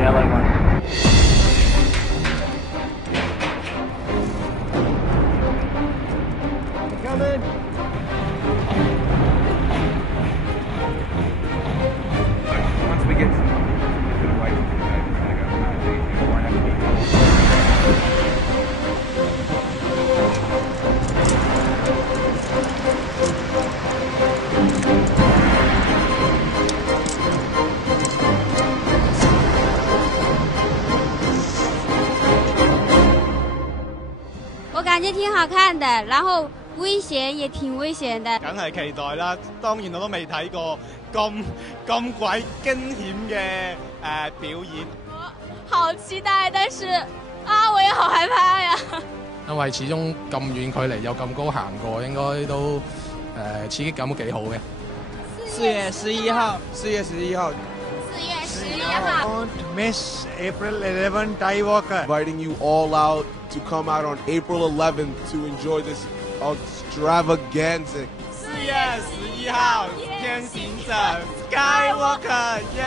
yellow one. Coming. Once we get to the white, I got my 我感覺挺好看的，然後危險也挺危險的。梗係期待啦！當然我都未睇過咁鬼驚險嘅表演。我好期待，但是我也好害怕呀。因為始終咁遠距離又咁高行過，應該都刺激感都幾好嘅。4月11號4月11號 Don't miss April 11 SKYWALKER. Inviting you all out to come out on April 11th to enjoy this extravaganza. 4月11號，天行者 SKYWALKER，耶！